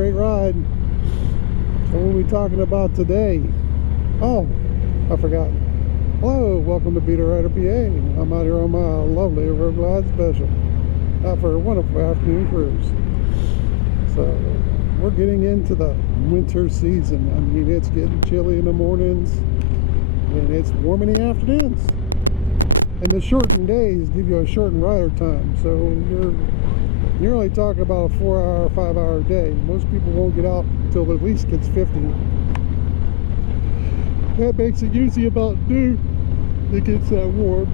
great ride. So what are we talking about today? Oh, I forgot. Hello, welcome to BtheRider PA. I'm out here on my lovely Road Glide Special for a wonderful afternoon cruise. So we're getting into the winter season. I mean, it's getting chilly in the mornings and it's warm in the afternoons. And the shortened days give you a shortened rider time. So you're only talking about a 4-hour, 5-hour day. Most people won't get out until at least gets 50. That makes it usually about noon. It gets that warm,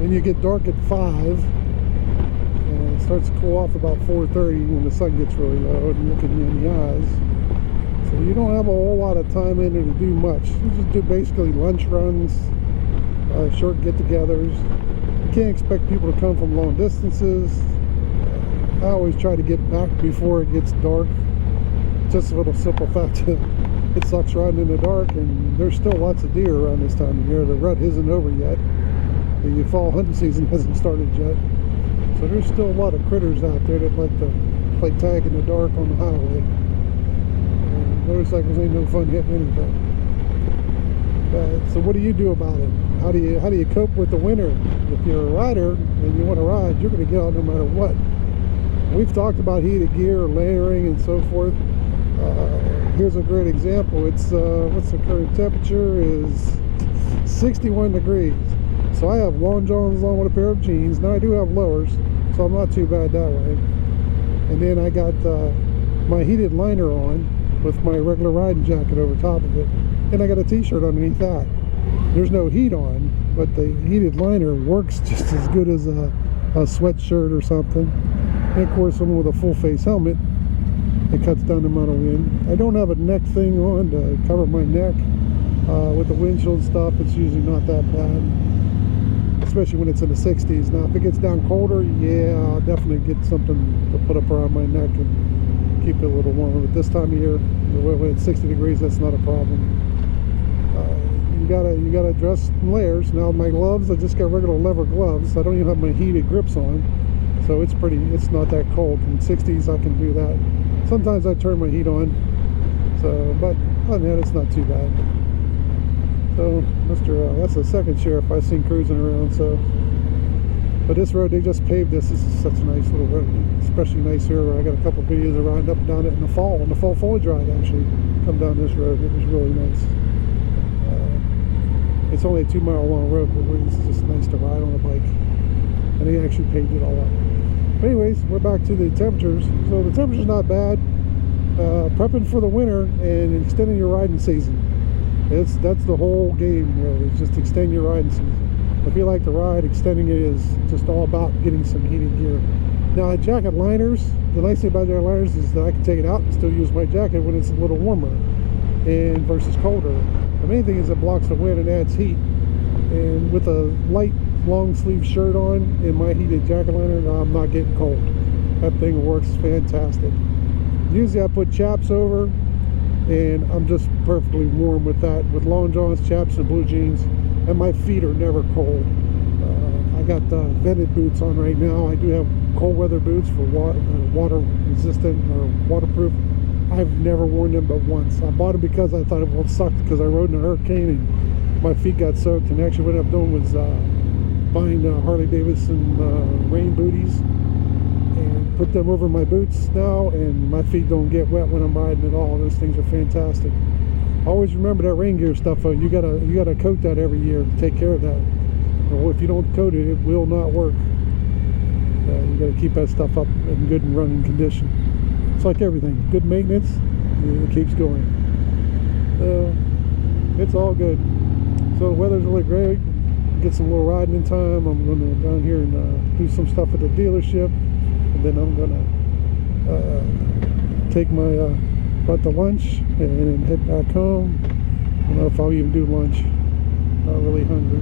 and you get dark at 5, and it starts to cool off about 4:30 when the sun gets really low and looking you in the eyes. So you don't have a whole lot of time in there to do much. You just do basically lunch runs, short get-togethers. You can't expect people to come from long distances. I always try to get back before it gets dark, just for the simple fact that it sucks riding in the dark, and there's still lots of deer around this time of year. The rut isn't over yet. The fall hunting season hasn't started yet. So there's still a lot of critters out there that like to play tag in the dark on the highway. And motorcycles ain't no fun hitting anything. So what do you do about it? How do you cope with the winter? If you're a rider and you want to ride, you're going to get out no matter what. We've talked about heated gear, layering, and so forth. Here's a great example. It's what's the current temperature is 61 degrees. So I have long johns on with a pair of jeans. Now I do have lowers, so I'm not too bad that way. And then I got my heated liner on with my regular riding jacket over top of it. And I got a t-shirt underneath that. There's no heat on, but the heated liner works just as good as a sweatshirt or something. And of course, I'm with a full face helmet. It cuts down the amount of wind. I don't have a neck thing on to cover my neck. With the windshield stuff, it's usually not that bad, especially when it's in the 60s. Now, if it gets down colder, yeah, I'll definitely get something to put up around my neck and keep it a little warmer. But this time of year, when it's 60 degrees, that's not a problem. You gotta dress in layers. Now, my gloves, I just got regular leather gloves. I don't even have my heated grips on, so it's not that cold. In the 60s, I can do that. Sometimes I turn my heat on, but other than that, it's not too bad. So, that's the second sheriff I've seen cruising around. So, but this road, they just paved this. This is such a nice little road, especially nice here. Where I got a couple of videos of riding up and down it in the fall, on the fall foliage ride. Actually, come down this road. It was really nice. It's only a 2-mile long road, but it's just nice to ride on a bike. And they actually paved it all up. But anyways, we're back to the temperatures. So the temperature's not bad. Prepping for the winter and extending your riding season. That's the whole game, really. It's just extend your riding season. If you like to ride, extending it is just all about getting some heated gear. Now, jacket liners, the nice thing about jacket liners is that I can take it out and still use my jacket when it's a little warmer and versus colder. The main thing is it blocks the wind and adds heat. And with a light long sleeve shirt on and my heated jacket liner, I'm not getting cold. That thing works fantastic. Usually I put chaps over and I'm just perfectly warm with that, with long johns, chaps, and blue jeans, and my feet are never cold. I got vented boots on right now. I do have cold weather boots for water resistant or waterproof. I've never worn them but once. I bought them because I thought it sucked because I rode in a hurricane and my feet got soaked, and actually what I ended up doing was buying Harley Davidson rain booties and put them over my boots now, and my feet don't get wet when I'm riding at all. Those things are fantastic. Always remember that rain gear stuff though. You gotta coat that every year to take care of that. Or if you don't coat it, it will not work. You gotta keep that stuff up in good and running condition. It's like everything, good maintenance, it keeps going. It's all good. So the weather's really great. Get some little riding in time. I'm going to down here and do some stuff at the dealership, and then I'm going to take my butt to lunch and then head back home. I don't know if I'll even do lunch. Not really hungry.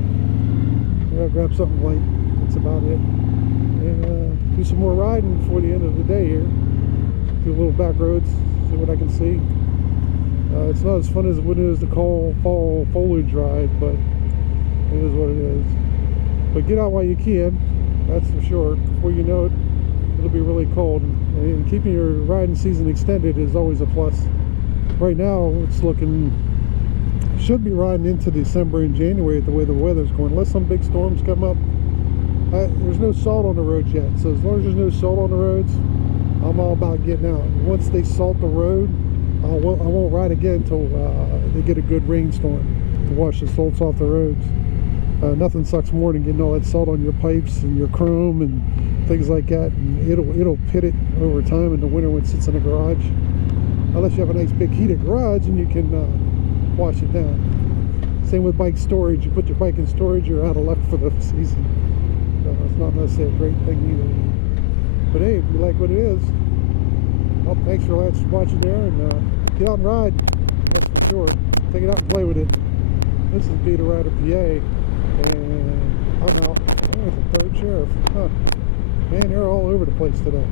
I'll grab something light. That's about it. And do some more riding before the end of the day here. Do a little back roads, see what I can see. It's not as fun as when it is the fall foliage ride, but it is what it is. But get out while you can, that's for sure. Before you know it, it'll be really cold, and keeping your riding season extended is always a plus. Right now it's looking, should be riding into December and January the way the weather's going, unless some big storms come up. There's no salt on the roads yet, so as long as there's no salt on the roads, I'm all about getting out. Once they salt the road, I won't ride again until they get a good rainstorm to wash the salts off the roads. Nothing sucks more than getting all that salt on your pipes and your chrome and things like that, and it'll pit it over time in the winter when it sits in the garage. Unless you have a nice big heated garage and you can wash it down. Same with bike storage. You put your bike in storage, you're out of luck for the season. So it's not necessarily a great thing either. But hey, if you like what it is, well, thanks for watching there, and get out and ride. That's for sure. Take it out and play with it. This is BtheRider PA, and I'm out. There's a third sheriff. Huh. Man, they're all over the place today.